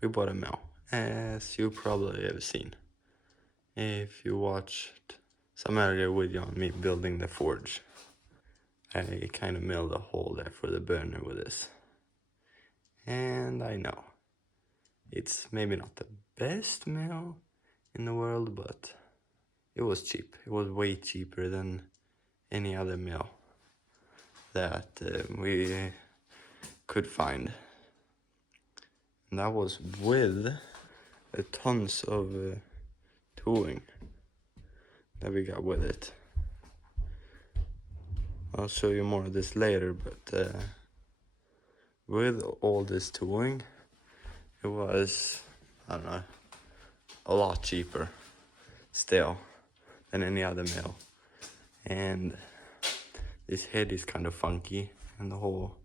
we bought a mill, as you probably have seen. If you watched some earlier video on me building the forge, I kind of milled a hole there for the burner with this. And I know, it's maybe not the best mill in the world, but it was cheap. It was way cheaper than any other mill that we could find. And that was with tons of tooling that we got with it. I'll show you more of this later, but with all this tooling, it was, I don't know, a lot cheaper still than any other mill. And this head is kind of funky, and the whole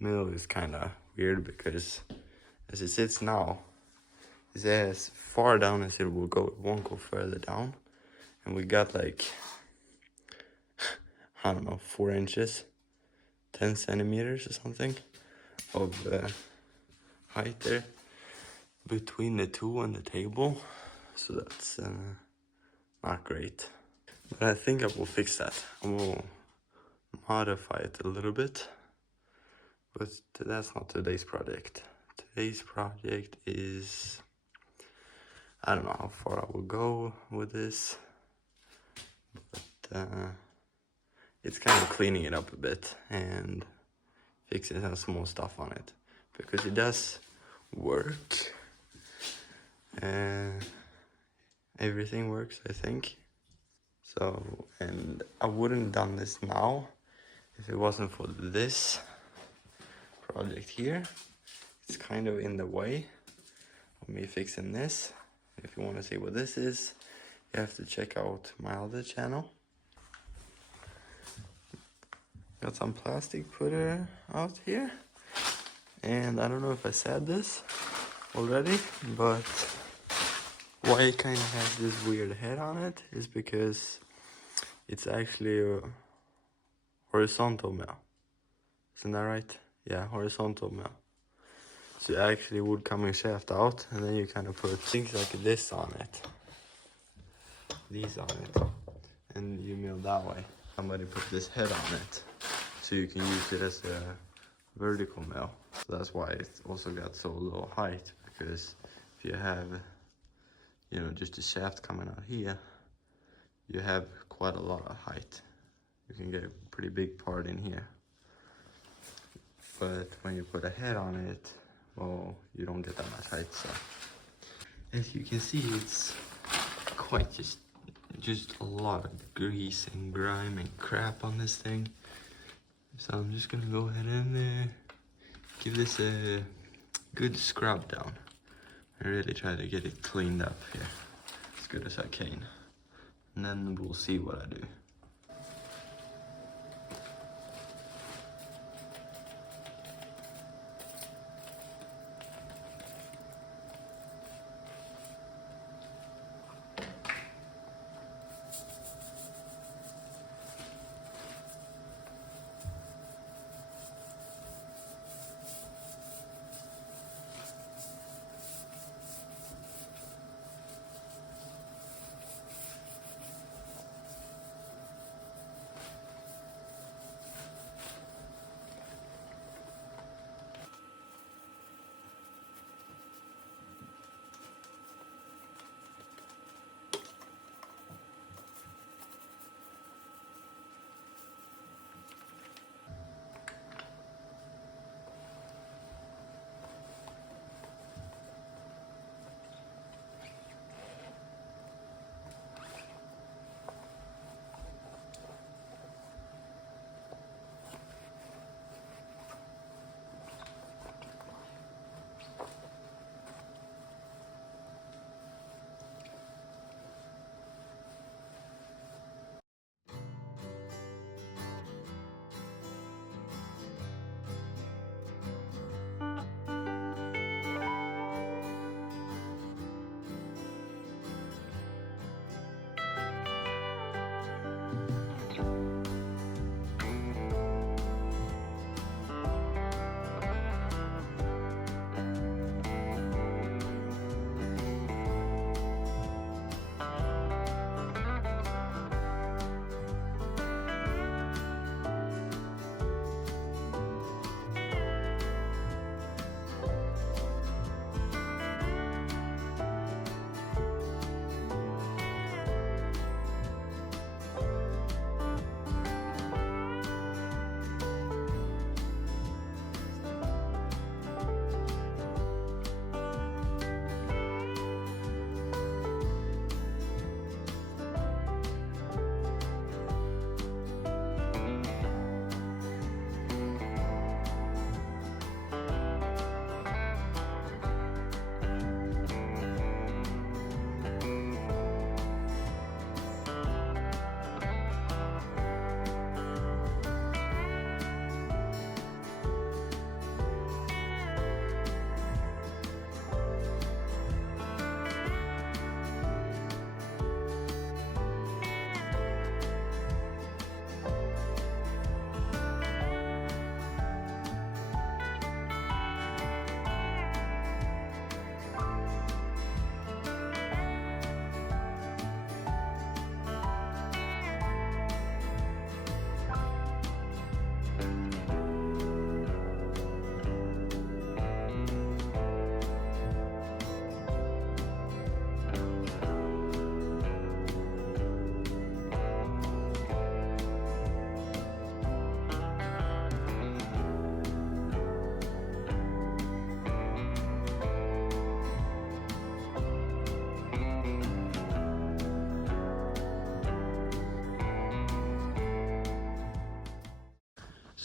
mill is kind of weird because as it sits now, it's as far down as it will go. It won't go further down. And we got like, I don't know, 4 inches, 10 centimeters or something of height there between the tool and the table. So that's not great. But I think I will fix that. I will modify it a little bit. But that's not today's project. Today's project is, I don't know how far I will go with this, but it's kind of cleaning it up a bit and fixing some small stuff on it, because it does work. Everything works, I think. So, and I wouldn't have done this now if it wasn't for this project here. It's kind of in the way of me fixing this. If you want to see what this is, you have to check out my other channel. Got some plastic put out here, and I don't know if I said this already, but why it kind of has this weird head on it is because it's actually a horizontal mill. Isn't that right? Yeah, horizontal mill. So you actually wood coming shaft out, and then you kind of put things like this on it, these on it, and you mill that way. Somebody put this head on it, so you can use it as a vertical mill. So that's why it also got so low height, because if you have, you know, just a shaft coming out here, you have quite a lot of height. You can get a pretty big part in here. But when you put a head on it, well, you don't get that much height. So as you can see, it's quite just a lot of grease and grime and crap on this thing. So I'm just gonna go ahead and give this a good scrub down. I really try to get it cleaned up here as good as I can, and then we'll see what I do.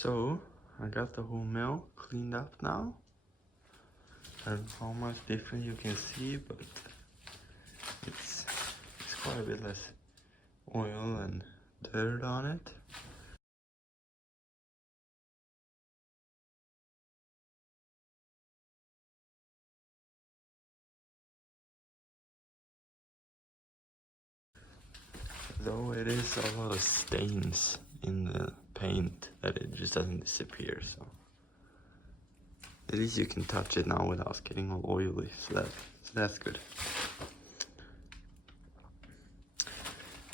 So I got the whole mill cleaned up now. I don't know how much different you can see, but it's quite a bit less oil and dirt on it. Though it is a lot of stains in the paint that it just doesn't disappear, so at least you can touch it now without getting all oily, so that's good.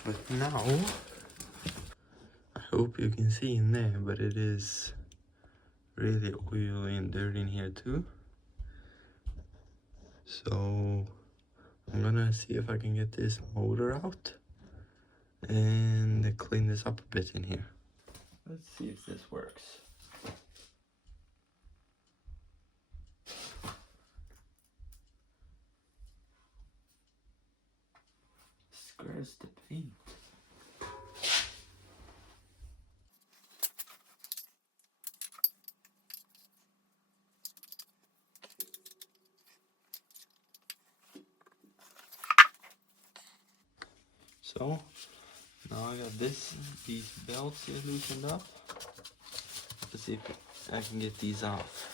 But now, I hope you can see in there, but it is really oily and dirty in here too. So I'm gonna see if I can get this motor out and clean this up a bit in here. Let's see if this works. Scratch the paint. So now I got these belts here loosened up. Let's see if I can get these off.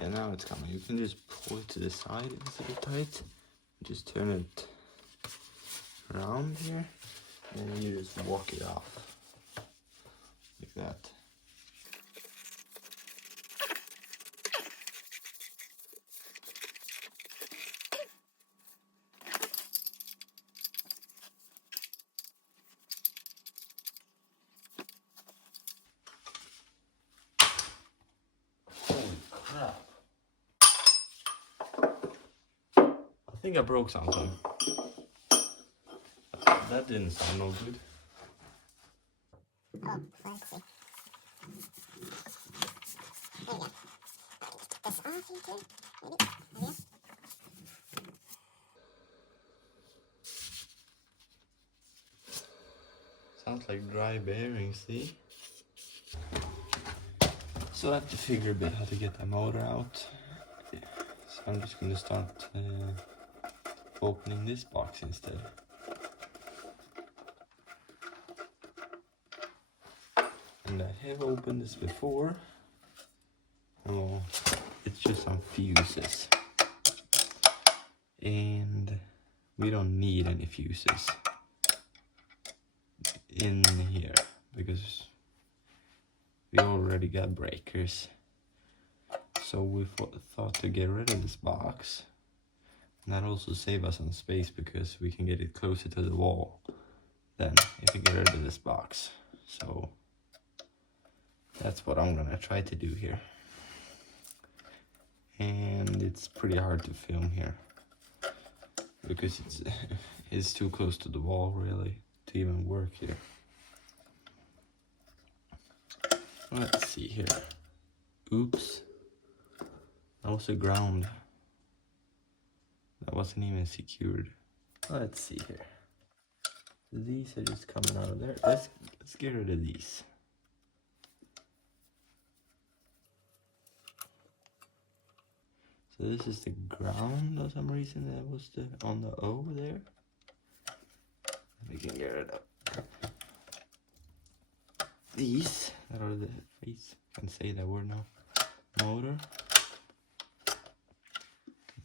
And now it's coming. You can just pull it to the side if it's a bit tight. Just turn it around here, and then you just walk it off like that. Holy crap. I think I broke something. That didn't sound no good. Oh, let's see. There we go. This off here, maybe? Yeah. Sounds like dry bearings, see? So I have to figure a bit how to get the motor out. So I'm just gonna start opening this box instead. And I have opened this before. Oh, it's just some fuses. And we don't need any fuses in here because we already got breakers. So we thought to get rid of this box. And that also save us some space because we can get it closer to the wall than if we get rid of this box. So that's what I'm gonna try to do here. And it's pretty hard to film here because it's too close to the wall really to even work here. Let's see here. Oops. That was a ground. That wasn't even secured. Let's see here. These are just coming out of there. Let's get rid of these. So this is the ground for some reason. That was on the O there. We can get rid of these that are the face. I can say that word now. Motor.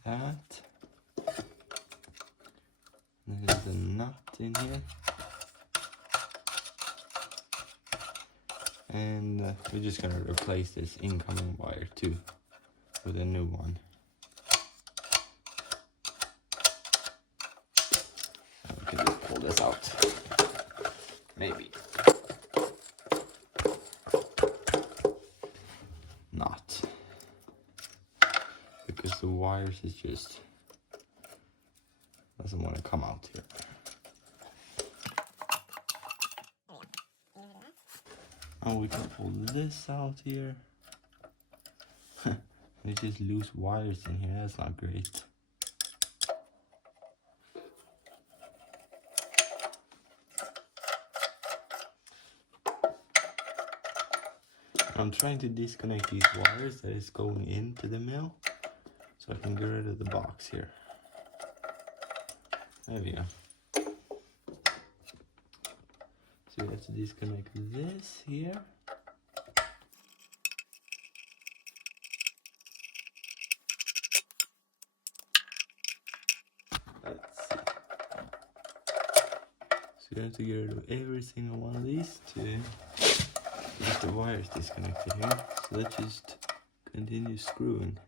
That. And there's a nut in here. And we're just gonna replace this incoming wire too with a new one. We can just pull this out. Maybe. Not. Because the wires is just doesn't want to come out here. And we can pull this out here. There's just loose wires in here, that's not great. I'm trying to disconnect these wires that is going into the mill, so I can get rid of the box here. There we go. So we have to disconnect this here. Let's see. So you have to get rid of every single one of these to get the wires disconnected here. So let's just continue screwing.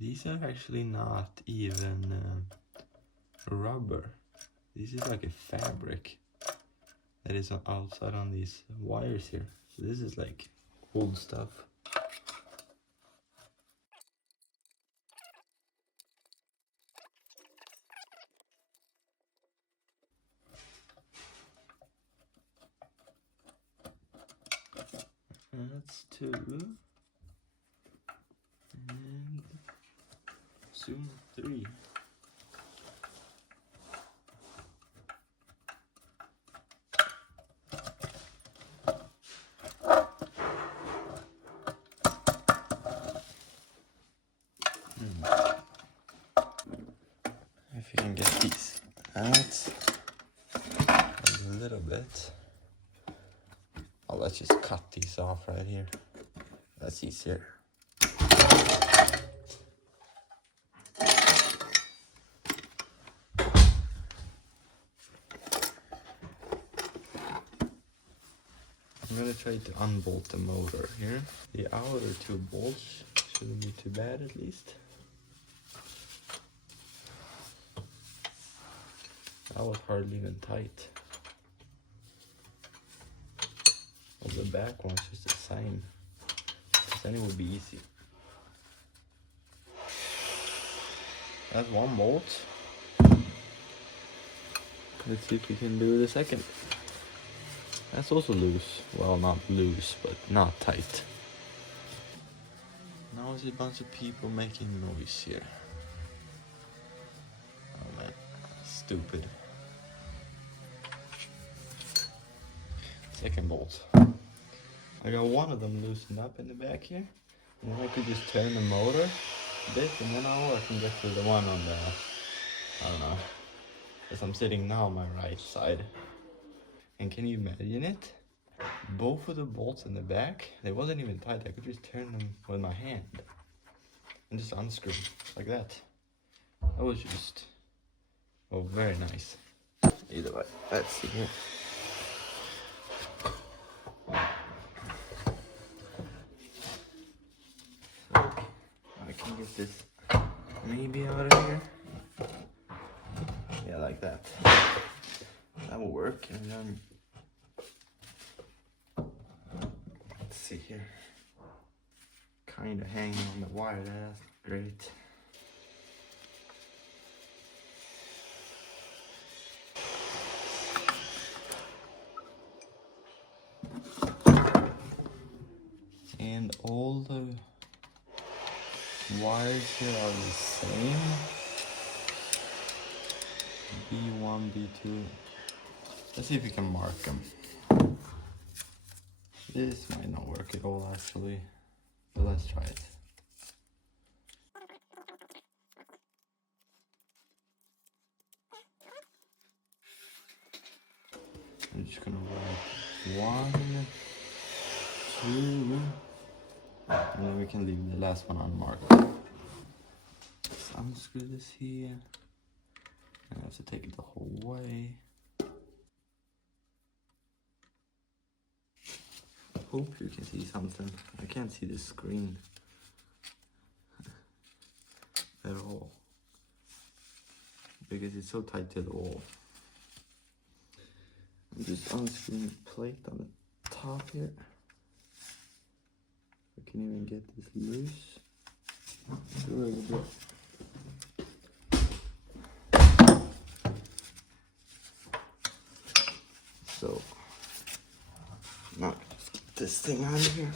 These are actually not even rubber. This is like a fabric that is outside on these wires here. So this is like old stuff. That's 2. And soon 3. If you can get these out a little bit. Oh, let's just cut these off right here. That's easier. I'm gonna try to unbolt the motor here. The outer 2 bolts shouldn't be too bad at least. That was hardly even tight. Well, the back one's just the same. Then it would be easy. That's 1 bolt. Let's see if we can do the second. That's also loose. Well, not loose, but not tight. Now there's a bunch of people making noise here. Oh man, stupid. Second bolt. I got one of them loosened up in the back here. And then I could just turn the motor a bit, and then I can get to the one on the, I don't know, because I'm sitting now on my right side. And can you imagine it? Both of the bolts in the back, they wasn't even tight. I could just turn them with my hand and just unscrew like that. That was just, oh, very nice. Either way, let's see here. I can get this maybe out of here. Yeah, like that. That will work. And then let's see here. Kind of hanging on the wire. That's great. And all the wires here are the same. B1, B2. Let's see if we can mark them. This might not work at all actually, but let's try it. I'm just gonna write 1, 2, and then we can leave the last one unmarked. Let's unscrew this here. I have to take it the whole way. Hope you can see something. I can't see the screen at all. because it's so tight to the wall. I'm just unscrewing the plate on the top here. I can even get this loose. It's a little bit. So now just get this thing out of here.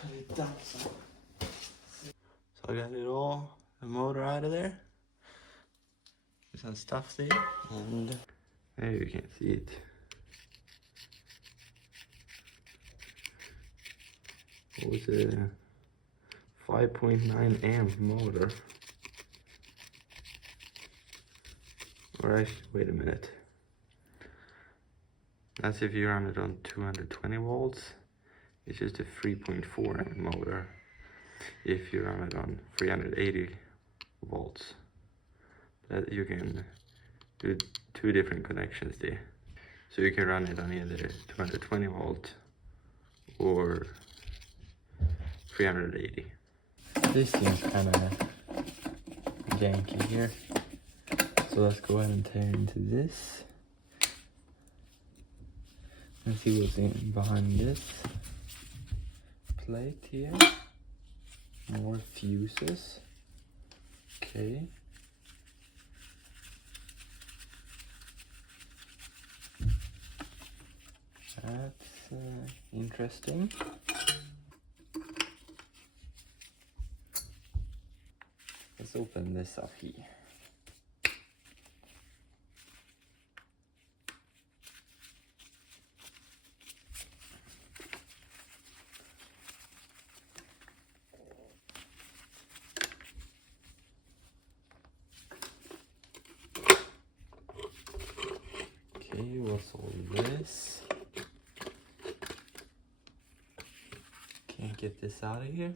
Put it down. So I got it all, the motor out of there. There's some stuff there, and there you can see it. It was a 5.9 amp motor. Or actually, wait a minute. That's if you run it on 220 volts. It's just a 3.4 amp motor. If you run it on 380 volts, that you can do two different connections there. So you can run it on either 220 volt or 380. This seems kind of janky here. So let's go ahead and tear into this and see what's in behind this plate here. More fuses. Okay. That's interesting. Let's open this up here. Okay, what's all this? Can't get this out of here.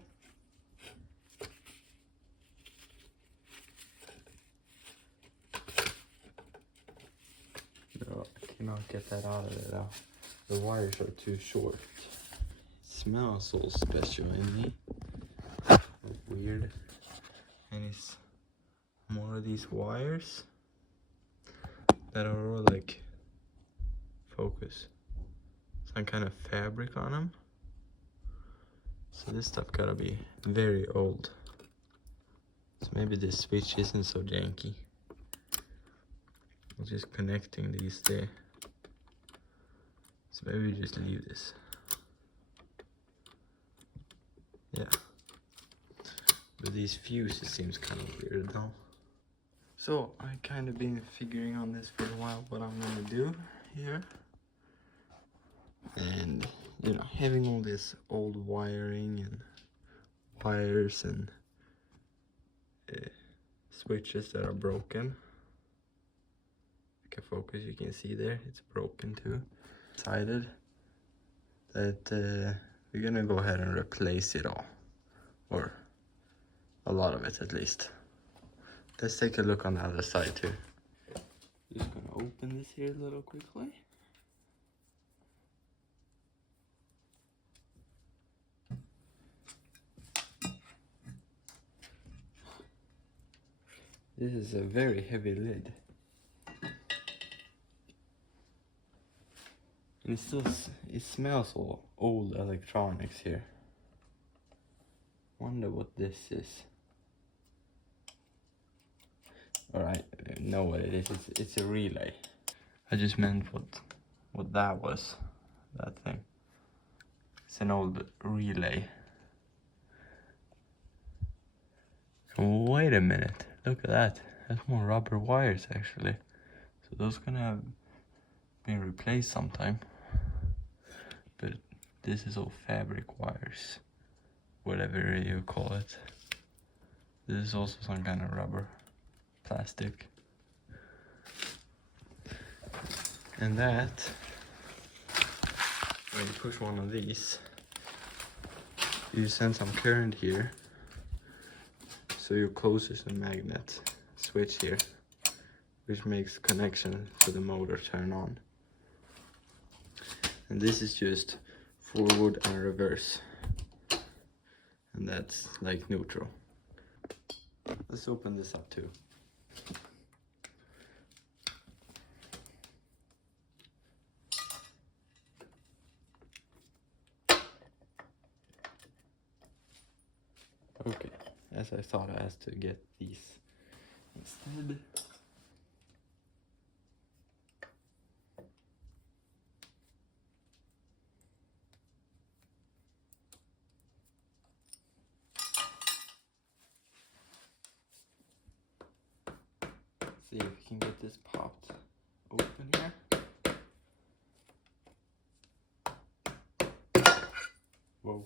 No, I cannot get that out of it now. The wires are too short. It smells all special in me. Weird. And it's more of these wires that are all like, focus, some kind of fabric on them. So this stuff gotta be very old. So maybe this switch isn't so janky. I'm just connecting these there. So maybe we just leave this. Yeah. But these fuses seems kind of weird though. So I kind of been figuring on this for a while, what I'm gonna do here. And you know, having all this old wiring and wires and switches that are broken. If I can focus, you can see there, it's broken too. Decided that we're gonna go ahead and replace it all, or a lot of it at least. Let's take a look on the other side too. Just gonna open this here a little quickly. This is a very heavy lid. And it smells all old electronics here. Wonder what this is. Alright, I know what it is. It's a relay. I just meant what that was. That thing. It's an old relay. Wait a minute. Look at that. That's more rubber wires actually. So those gonna have been replaced sometime. But this is all fabric wires. Whatever you call it. This is also some kind of rubber. Plastic. And that, when you push one of these, you send some current here. So you closes the magnet switch here, which makes connection to the motor turn on. And this is just forward and reverse. And that's like neutral. Let's open this up too. Okay, as I thought, I had to get these instead. See if we can get this popped open here. Whoa.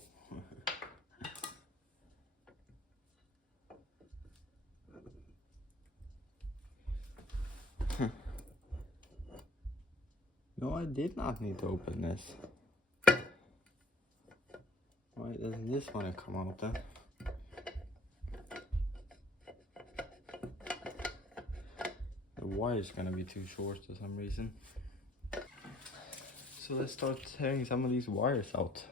No, I did not need to open this. Why doesn't this want to come out then? The wire's gonna be too short for some reason. So let's start tearing some of these wires out.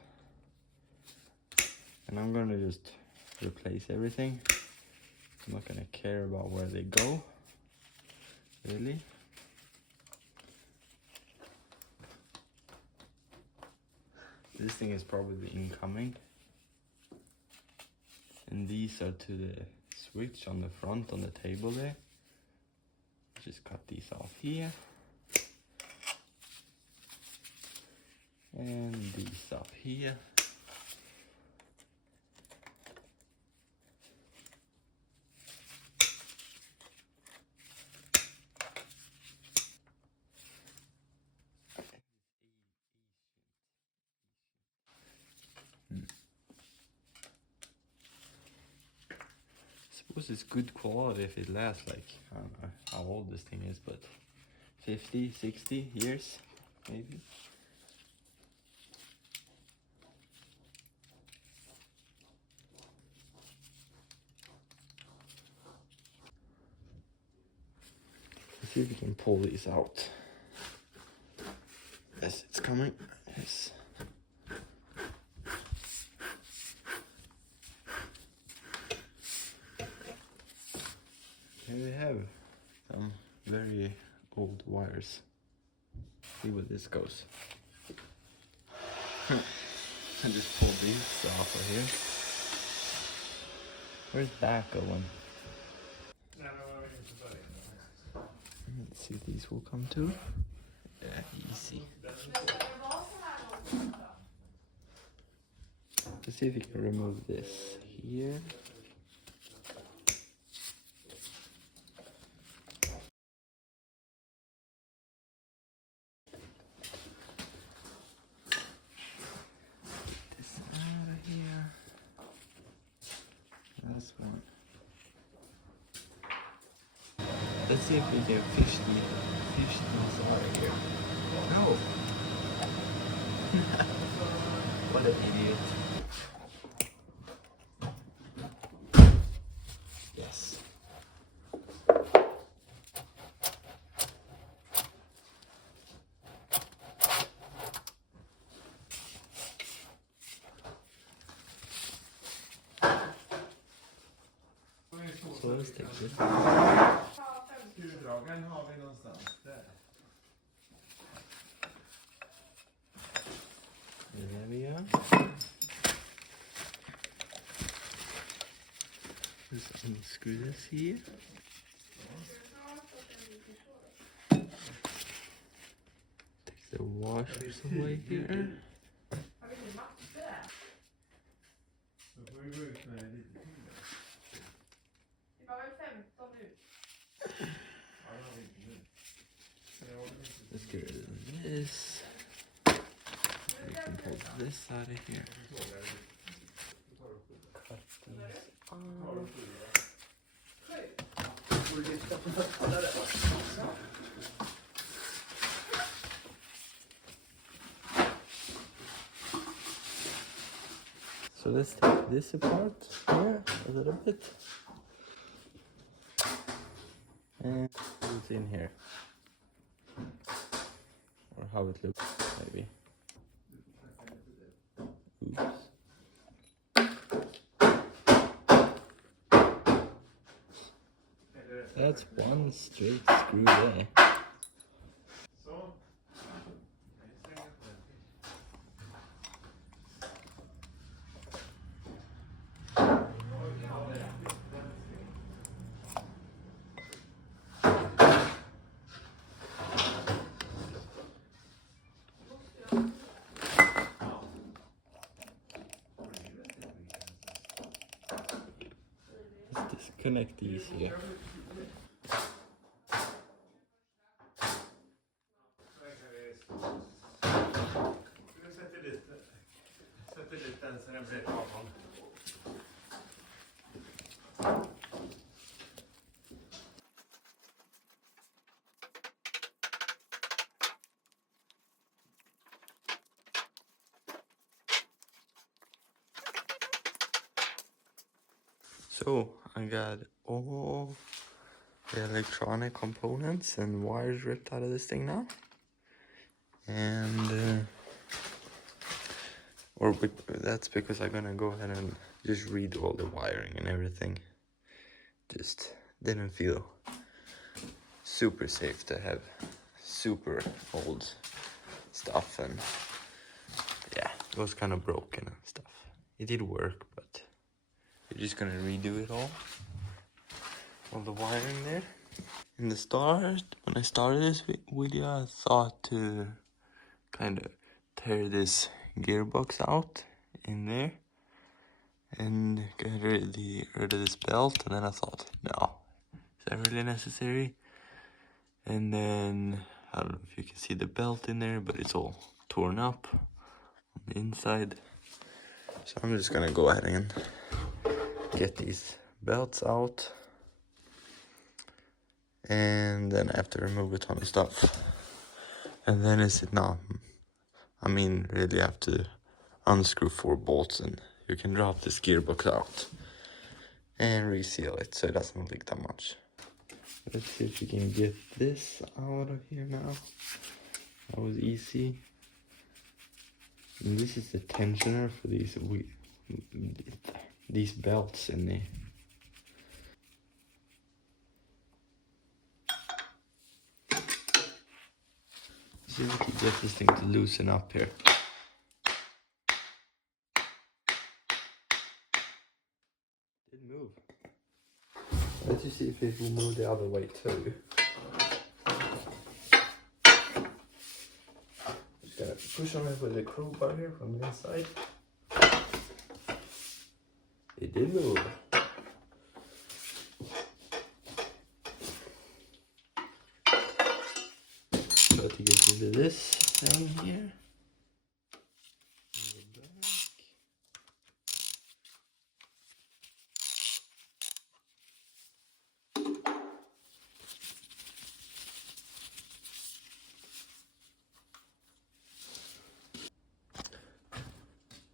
And I'm gonna just replace everything. I'm not gonna care about where they go, really. This thing is probably incoming. And these are to the switch on the front on the table there. Just cut these off here. And these up here. I suppose it's good quality if it lasts like, I don't know how old this thing is, but 50, 60 years maybe. Let's see if we can pull these out. Yes, it's coming. Yes. Here we have some very old wires. See where this goes. I just pulled these off of here. Where's that going? Let's see if these will come too. Yeah, easy. Let's see if we can remove this here. This out of here. This one. Let's see if we can fish these out of here. No! What an idiot. Yes. So let's take this. Skruvdragaren har vi någonstans där. There we are. Just unscrew this here. Take the washers away here. Då får vi gå ut med lite till. Det var väl 15 nu. Ja, det har vi inte nu. Let's get rid of this. We can pull this out of here. Cut these off. So let's take this apart here a little bit. And put it in here. Or how it looks, maybe. Oops. That's one straight screw there. Så. Let's disconnect these here. Du sätter dit den så den blir lagom. So I got all the electronic components and wires ripped out of this thing now, and that's because I'm gonna go ahead and just redo all the wiring and everything. Just didn't feel super safe to have super old stuff, and yeah, it was kind of broken and stuff. It did work, but we're just gonna redo it all the wiring there. In the start, when I started this video, I thought to kind of tear this gearbox out in there and get rid of this belt, and then I thought, no, is that really necessary? And then I don't know if you can see the belt in there, but it's all torn up on the inside. So I'm just gonna go ahead and get these belts out, and then I have to remove a ton of stuff. And then I mean, really have to unscrew 4 bolts, and you can drop this gearbox out and reseal it so it doesn't leak that much. Let's see if we can get this out of here now. That was easy. And this is the tensioner for these belts in there. See if we can get this thing to loosen up here. It moved. Let's just see if it will move the other way too. Just gotta push on it with the crowbar here from the inside. It did move. Try to get rid of this thing here. In the back.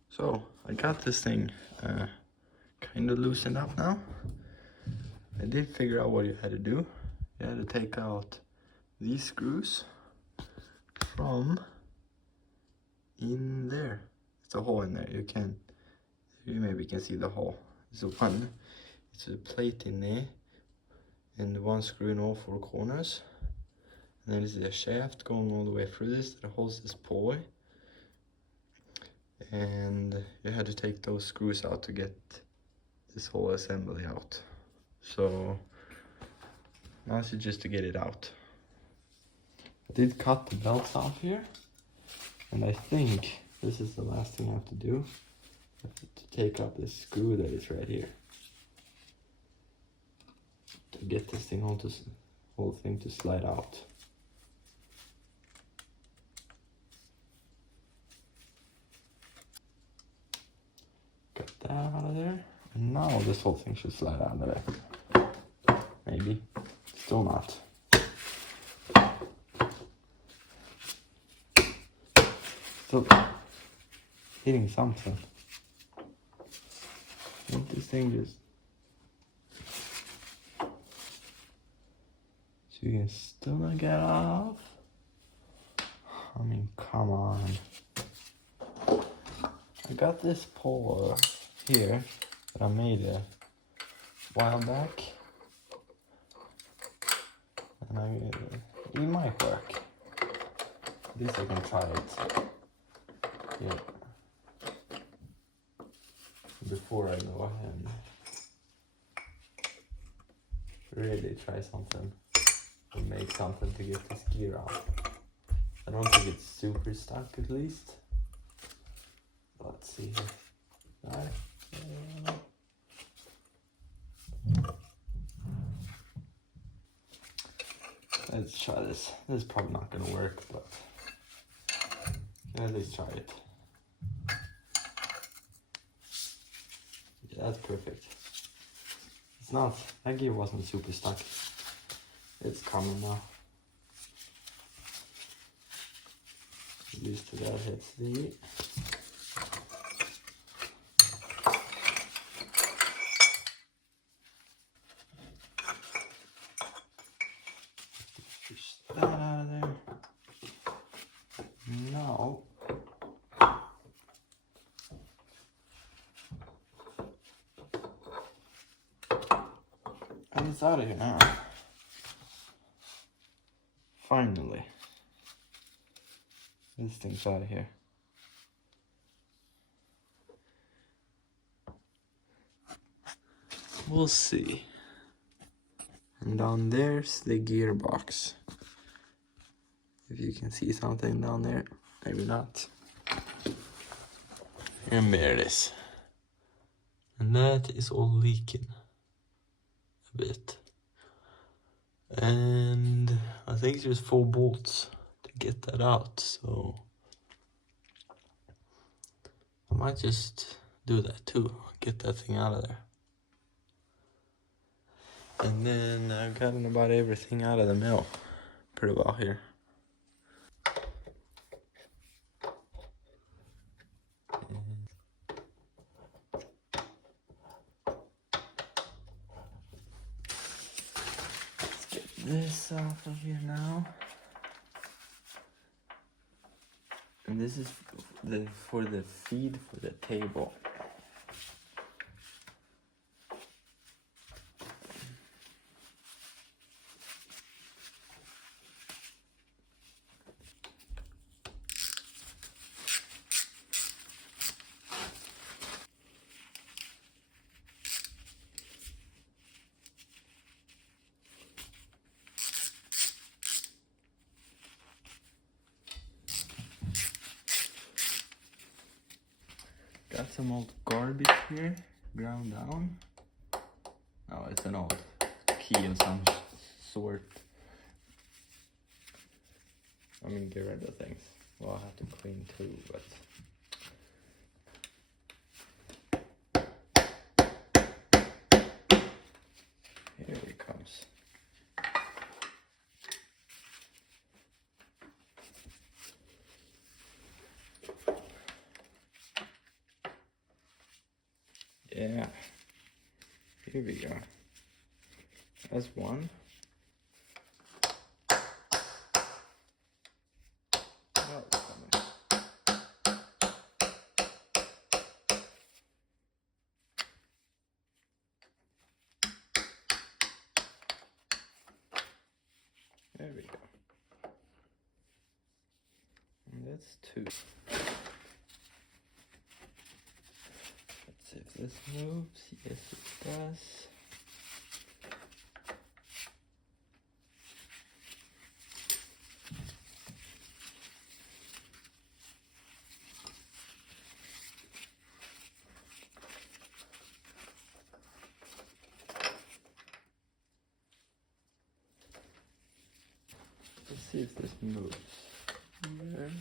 So I got this thing kind of loosened up now. I did figure out what you had to do. You had to take out these screws from in there. It's a hole in there. You maybe can see the hole. It's a plate in there, and one screw in all 4 corners. And then there's a shaft going all the way through this that holds this pulley. And you had to take those screws out to get this whole assembly out. So now it's just to get it out. I did cut the belts off here, and I think this is the last thing I have to do. I have to take out this screw that is right here to get this whole thing to slide out. Got that out of there, and now this whole thing should slide out of there. Maybe, still not. Still hitting something. I think this thing just... So you can still not get off? I mean, come on. I got this puller here that I made a while back. maybe it might work. At least I can try it. Yeah. Before I go ahead and really try something or make something to get this gear out. I don't think it's super stuck at least. Let's see here. Let's try this. This is probably not gonna work, but at least try it. Yeah, that's perfect. It's not, that gear wasn't super stuck. It's coming now. At least that hits the. Fish that out of there. Now. And it's out of here now. Finally. This thing's out of here. We'll see. And down there's the gearbox. If you can see something down there, maybe not. And there it is. And that is all leaking a bit. And I think there's 4 bolts to get that out, so I might just do that too, get that thing out of there. And then I've gotten about everything out of the mill pretty well here. Let's get this off of here now. And this is for the feed for the table. Got some old garbage here, ground down. Oh, it's an old key of some sort. I mean, get rid of things. Well, I'll have to clean too, but. Here it comes. Yeah, here we go. That's one. Oh, it's coming. There we go. And that's 2. Let's see if this moves. Yes, it does. Let's see if this moves. There.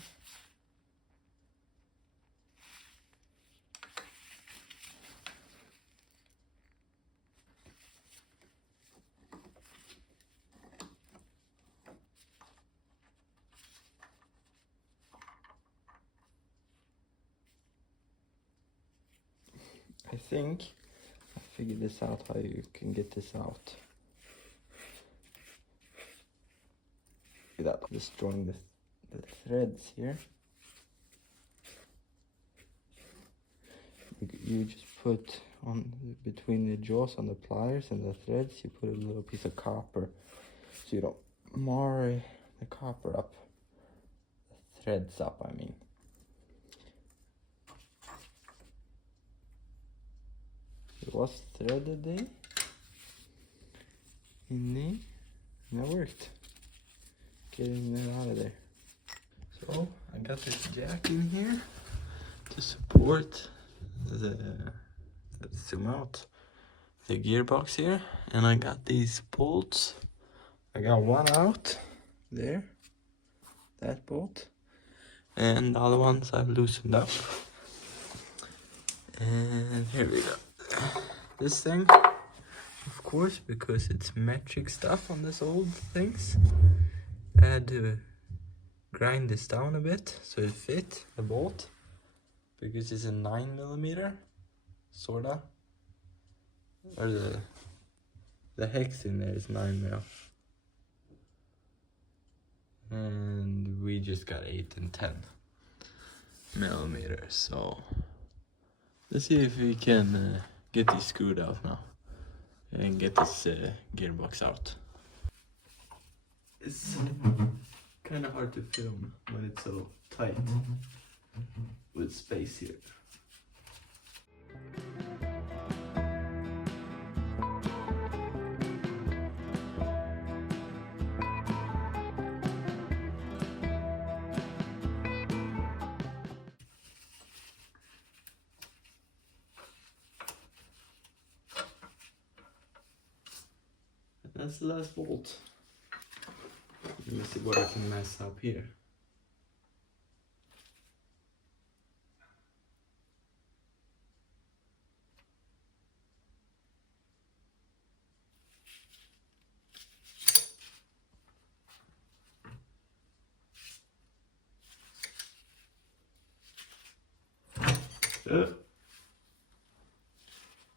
I think I figured this out, how you can get this out without destroying the threads here. You just put on between the jaws on the pliers and the threads, you put a little piece of copper so you don't more the copper up, the threads up, I mean. It was threaded there. And that worked. Getting that out of there. So I got this jack in here to support the, let's zoom out, the gearbox here. And I got these bolts. I got one out there, that bolt. And the other ones I've loosened up. And here we go. This thing, of course, because it's metric stuff on this old things, I had to grind this down a bit so it fit the bolt, because it's a 9mm, sorta. Or the hex in there is 9mm. And we just got 8 and 10mm, so let's see if we can get these screwed out now and get this gearbox out. It's kind of hard to film when it's so tight with space here. That's the last bolt. Let me see what I can mess up here.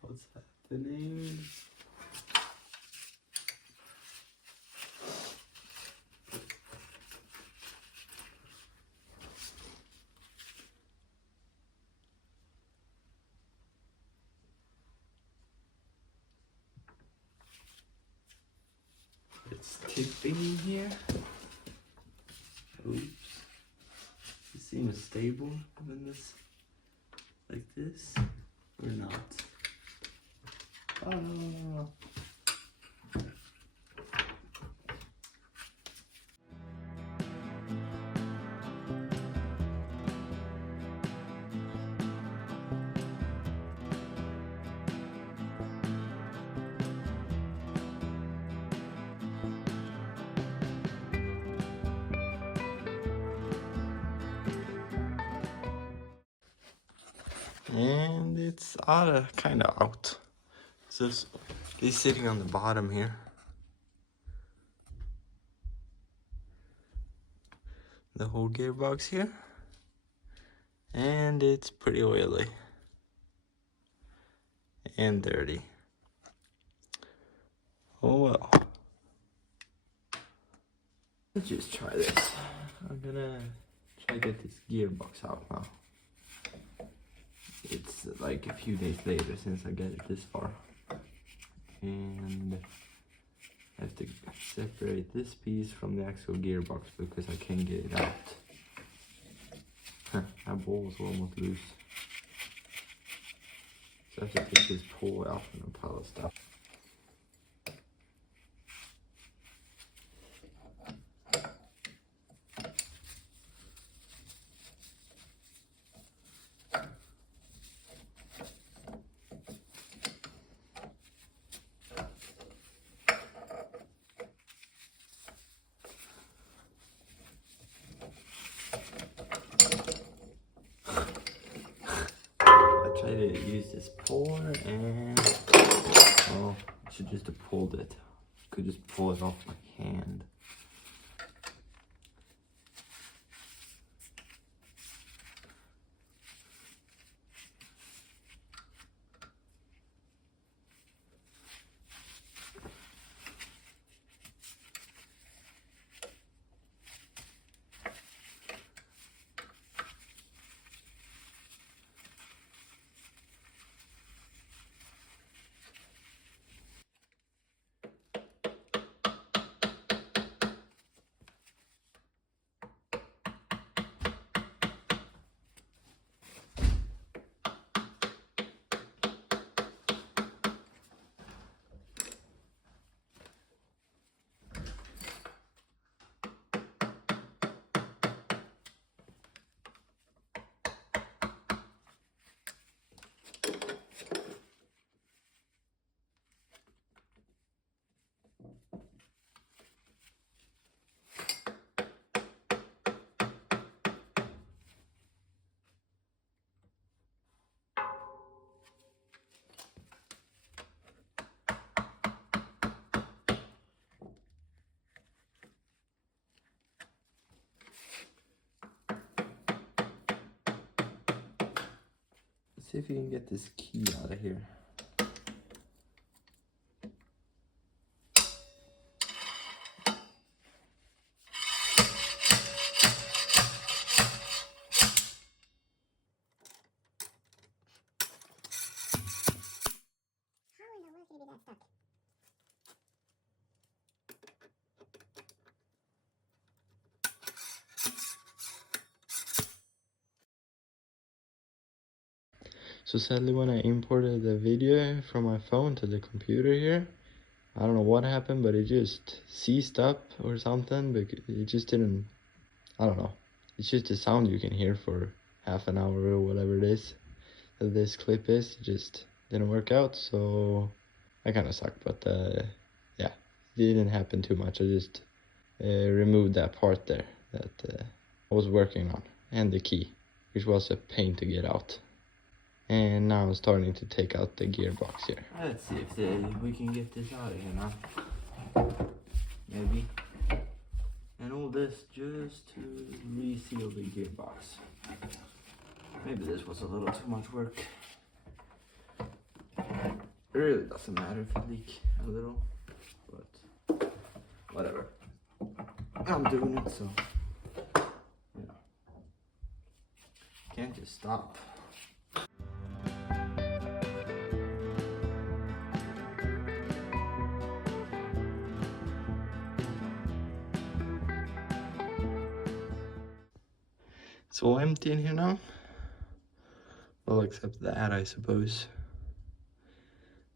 What's happening? It's tipping in here. Oops. It seems stable when this, like this, or not. Oh. And it's kind of out. So it's sitting on the bottom here. The whole gearbox here. And it's pretty oily. And dirty. Oh well. Let's just try this. I'm gonna try to get this gearbox out now. It's like a few days later since I got it this far. And I have to separate this piece from the actual gearbox because I can't get it out. That ball is almost loose. So I have to take this pull out from a pile of stuff. Try to use this puller and oh, I should just have pulled it. Could just pull it off my hand. see if you can get this key out of here. How in the world can it be that stuck? So sadly, when I imported the video from my phone to the computer here, I don't know what happened, but it just seized up or something, but it just didn't, I don't know. It's just the sound you can hear for half an hour or whatever it is that this clip is. It just didn't work out, so I kind of suck, but yeah, it didn't happen too much. I just removed that part there that I was working on, and the key, which was a pain to get out. And now I'm starting to take out the gearbox here. Let's see if we can get this out of here now. Maybe. And all this just to reseal the gearbox. Maybe this was a little too much work. It really doesn't matter if it leaks a little, but whatever. I'm doing it, so you know. Can't just stop. It's all empty in here now. Well, except that, I suppose.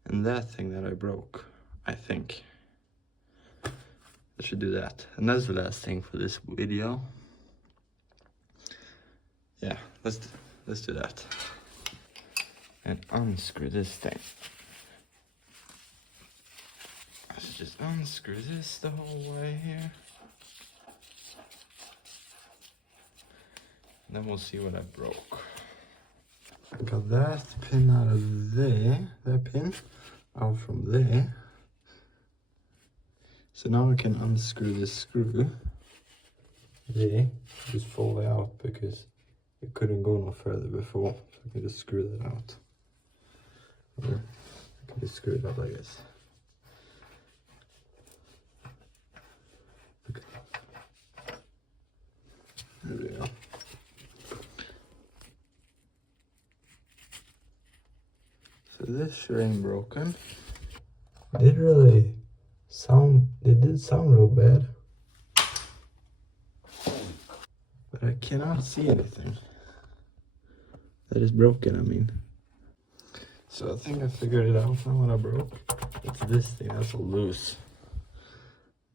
And that thing that I broke, I think. I should do that. And that's the last thing for this video. Yeah, let's do that. And unscrew this thing. Let's just unscrew this the whole way here. And then we'll see what I broke. I got that pin out of there, that pin out from there. So now I can unscrew this screw there, just fall it out because it couldn't go no further before. So I can just screw that out. Or I can just screw it up like this. Okay. There we go. So this sure ain't broken. It did sound real bad. But I cannot see anything that is broken, I mean. So I think I figured it out now what I broke. It's this thing that's all loose.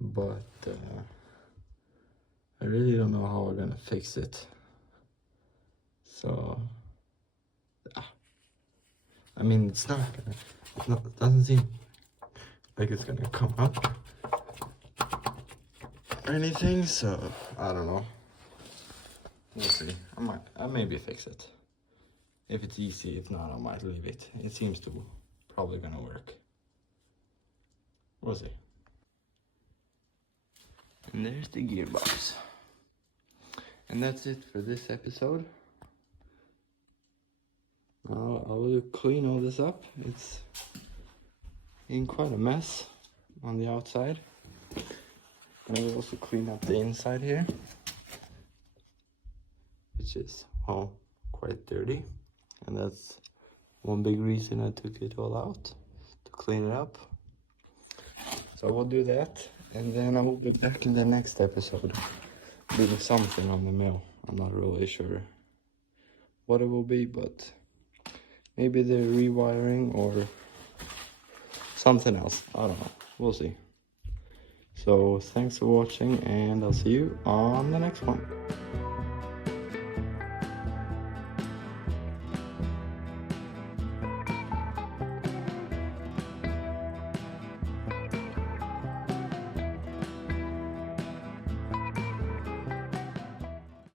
But I really don't know how we're gonna fix it. So I mean, it doesn't seem like it's gonna come up or anything, so I don't know. We'll see. I maybe fix it. If it's easy, if not, I might leave it. It seems to probably gonna work. We'll see. And there's the gearbox. And that's it for this episode. I will clean all this up. It's in quite a mess on the outside. And I will also clean up the inside here, which is quite dirty. And that's one big reason I took it all out, to clean it up. So I will do that, and then I will be back in the next episode doing something on the mill. I'm not really sure what it will be, but maybe the rewiring or something else. I don't know. We'll see. So thanks for watching, and I'll see you on the next one.